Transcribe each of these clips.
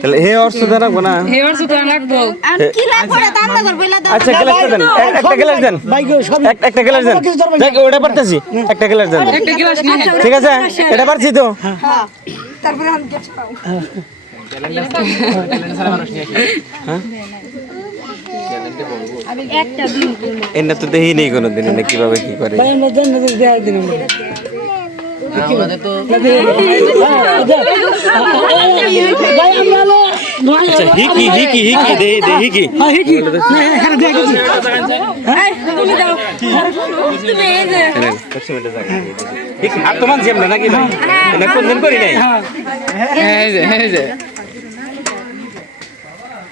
তাহলে হে অর্থ রাখব না? আচ্ছা গ্লাস দেন। একটা গ্লাস দেন। একটা গ্লাস দেন। দেখ ওটা পারতেছি। একটা গ্লাস দেন। ঠিক আছে? এটা পারছি তো? এনে তো দেখি নেই কোনোদিন এনে কীভাবে কি করে? আচ্ছা হিকি হিকি হিকি দে দে হিকি। এনে, কচ্ছি মেটে যাক। হিকি, আর তোমার না নাকি? ভাই এনে কোনদিন করি নাই?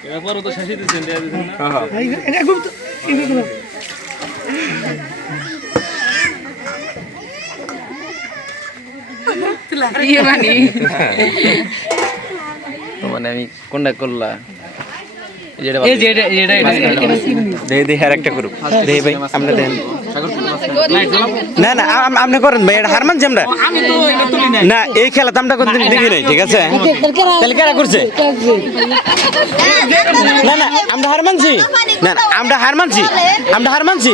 এরপরও তো শেষই দিচ্ছেন দেয়া দিচ্ছেন না? হ্যাঁ, হ্যাঁ। তো মানে আমি কোনটা করলা? আমরা না না আপনি করেন ভাই এটা হারমান আমরা। না এই খেলা তো আমরা কোনদিন দেখি নাই ঠিক আছে? তাহলে কারা করছে? না না আমরা হার মানছি না না, আমরা হার মানছি আমরা হার মানছি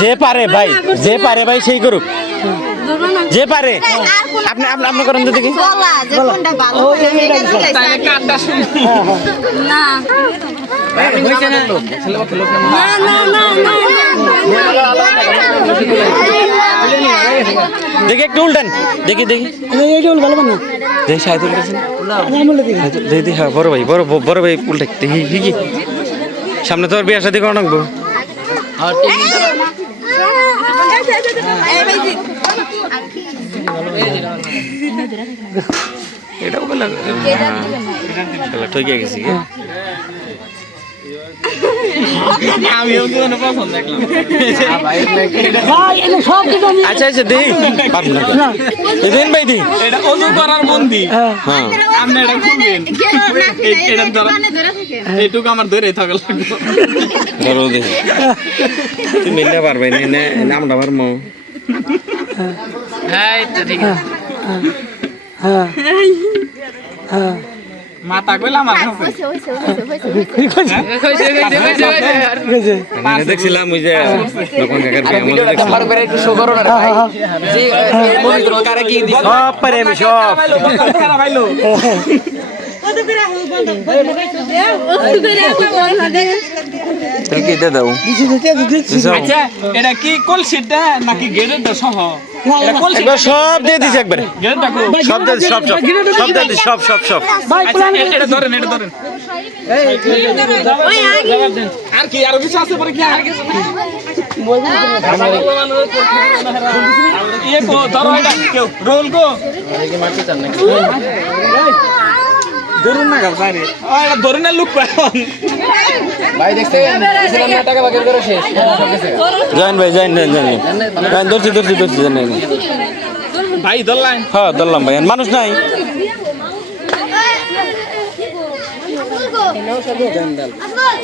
যে পারে ভাই যে পারে ভাই সেই করুক। যে পারে। আপনি আপনি করেন তো দেখি। দেখি একটু উল্টান। দেখি দেখি। দেখি কাছে। দেখি দেখি হ্যাঁ বড় ভাই বড় বড় ভাই উল্টা দেখি কি সামনে তো আর বিয়ে শাদি করা নাকবো এটাও বলে গেছি কে? আমিও পছন্দ দেখলাম আচ্ছা আচ্ছা দেখি পারব না। দিন ভাই দি এটা অজু করার মন্দির হ্যাঁ। আপনি এটা খুলবেন। এটা ধরা। এইটুকু আমার ধরে থাকা লাগবে। ধরো দেখি তুই মিলতে পারবে না নামটা পারব। মাথা কইলা আমার দেখছিলাম ওই যে দোকান কাকার বিয়ে আমাদের দেখছিলাম সব পারে আমি সব কি দিয়ে দাও। আচ্ছা এটা কি কলসিটা নাকি গেটেরটা সহ? একবার সব দিয়ে দিছি একবারে। কো সব দিয়ে দিছি, সব সব। সব দিয়ে দিছি, সব সব সব। এটা ধরেন এটা ধরেন। আর কি আরও কিছু আছে পরে কি আর কিছু ইয়ে কো ধরো এটা কেউ রোল কো ধরুন না গাছ বাইরে। ও এটা ধরুন না লুক পায় জান ভাই জান জান জান ধরছি ধরছি ধরছি জান ভাই ধরলাম। হ্যাঁ ধরলাম ভাই মানুষ নাই। Asgol!